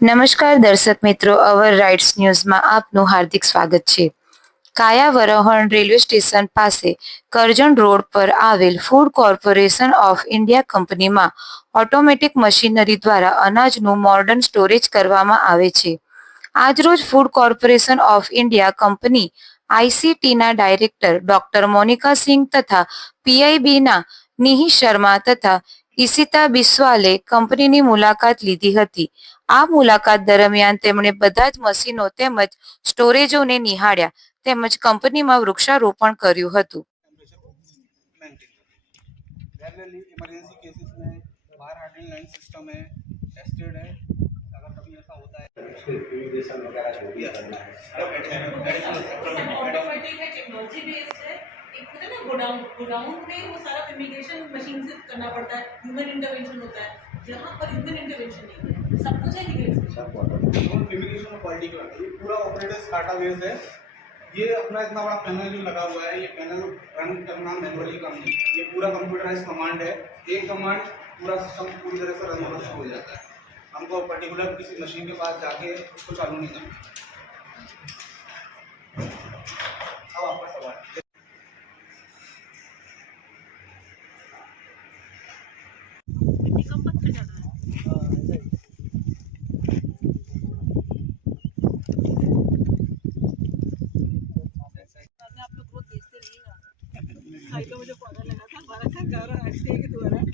નમસ્કાર દર્શક મિત્રો, અવર રાઇટ્સ ન્યૂઝમાં આપનું હાર્દિક સ્વાગત છે. કાયાવરોહણ રેલવે સ્ટેશન પાસે કરજણ રોડ પર આવેલ ફૂડ કોર્પોરેશન ઓફ ઇન્ડિયા કંપનીમાં ઓટોમેટિક મશીનરી દ્વારા અનાજનું મોર્ડન સ્ટોરેજ કરવામાં આવે છે. આજરોજ food corporation of India company આઈસીટીના director doctor Monika Singh તથા પીઆઈબીના નિહિ શર્મા તથા ઈશિતા બિસ્વાલે કંપનીની મુલાકાત લીધી હતી આ મુલાકાત દરમિયાન તેમણે બધા જ મશીનો તેમજ સ્ટોરેજોને નિહાળ્યા તેમજ કંપનીમાં વૃક્ષારોપણ કર્યું હતું मेंटेन करें रेयरली इमरजेंसी केसेस में बाहर हार्डन लाइन सिस्टम है टेस्टेड है अगर कभी ऐसा होता है उसके फ्यूमिगेशन वगैरह जो भी करना है ऑटोमेटिक है टेक्नोलॉजी बेस्ड है एक होता है ना गोडाउन गोडाउन में वो सारा फिमिगेशन मशीन से करना पड़ता है ह्यूमन इंटरवेंशन होता है। यहाँ पर ह्यूमन इंटरवेंशन नहीं है, सब कुछ है ऑटोमेटिक और क्वालिटी का ये पूरा ऑपरेटर स्टार्टा बेस है। ये अपना इतना बड़ा पैनल जो लगा हुआ है, ये पैनल रन करना मैनुअली काम नहीं ये पूरा कंप्यूटराइज कमांड है। एक कमांड पूरा सिस्टम पूरी तरह से रन होना शुरू हो जाता है। हमको पर्टिकुलर किसी मशीन के पास जाके उसको चालू नहीं करना। એટલો બધો પગાર લગા હતા. મારા ઘર હશે કે દ્વારા